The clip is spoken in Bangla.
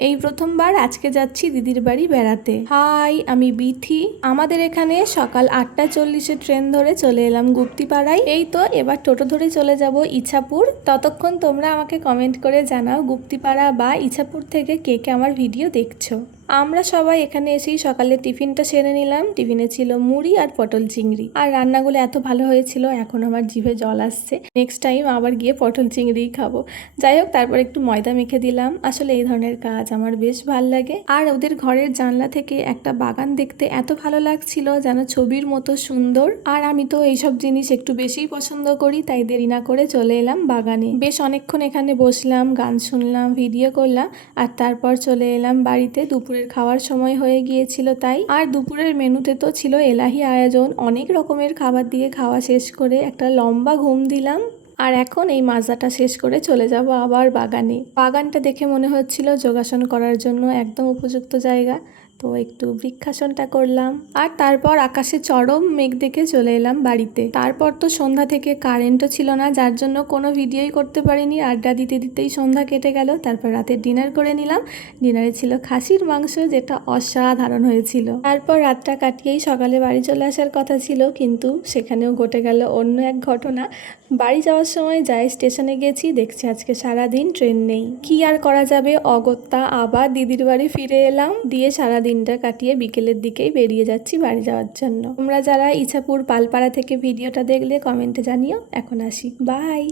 এই প্রথমবার আজকে যাচ্ছি দিদির বাড়ি বেড়াতে। হাই, আমি বিথি। আমাদের এখানে সকাল 8:40-এ ট্রেন ধরে চলে এলাম গুপ্তিপাড়ায়। এই তো এবার টোটো ধরে চলে যাব ইছাপুর। ততক্ষণ তোমরা আমাকে কমেন্ট করে জানাও গুপ্তিপাড়া বা ইছাপুর থেকে কে কে আমার ভিডিও দেখছো। আমরা সবাই এখানে এসেই সকালে টিফিনটা সেরে নিলাম। টিফিনে ছিল মুড়ি আর পটল চিংড়ি, আর রান্নাগুলো এত ভালো হয়েছিল এখন আমার জিভে জল আসছে। নেক্সট টাইম আবার গিয়ে পটল চিংড়িই খাবো। যাই হোক, তারপর একটু ময়দা মেখে দিলাম। আসলে এই ধরনের কাজ আমার বেশ ভাল লাগে। আর ওদের ঘরের জানলা থেকে একটা বাগান দেখতে এত ভালো লাগছিল, যেন ছবির মতো সুন্দর। আর আমি তো এইসব জিনিস একটু বেশিই পছন্দ করি, তাই দেরি না করে চলে এলাম বাগানে। বেশ অনেকক্ষণ এখানে বসলাম, গান শুনলাম, ভিডিও করলাম, আর তারপর চলে এলাম বাড়িতে। দুপুরের খাওয়ার সময় হয়ে গিয়েছিল তাই। আর দুপুরের মেনুতে তো ছিল এলাহি আয়োজন, অনেক রকমের খাবার দিয়ে খাওয়া শেষ করে একটা লম্বা ঘুম দিলাম। আর এখন এই মাজাটা শেষ করে চলে যাব আবার বাগানে। বাগানটা দেখে মনে হচ্ছিল যোগাসন করার জন্য একদম উপযুক্ত জায়গা, তো একটু বৃক্ষাসনটা করলাম। আর তারপর আকাশে চরম মেঘ দেখে চলে এলাম বাড়িতে। তারপর তো সন্ধ্যা থেকে কারেন্টও ছিল না, যার জন্য কোনো ভিডিওই করতে পারিনি। আড্ডা দিতে দিতেই সন্ধ্যা কেটে গেল। তারপর রাতে ডিনার করে নিলাম। ডিনারে ছিল খাসির মাংস, যেটা অসাধারণ হয়েছিল। তারপর রাতটা কাটিয়েই সকালে বাড়ি চলে আসার কথা ছিল, কিন্তু সেখানেও ঘটে গেল অন্য এক ঘটনা। বাড়ি যাওয়ার সময় যাই স্টেশনে গেছি, দেখছি আজকে সারাদিন ট্রেন নেই। কি আর করা যাবে, অগত্যা আবার দিদির বাড়ি ফিরে এলাম। দিয়ে সারাদিনটা কাটিয়ে বিকেলের দিকেই বেরিয়ে যাচ্ছি বাড়ি যাওয়ার জন্য। তোমরা যারা ইছাপুর পালপাড়া থেকে ভিডিওটা দেখলে কমেন্টে জানিও। এখন আসি, বাই।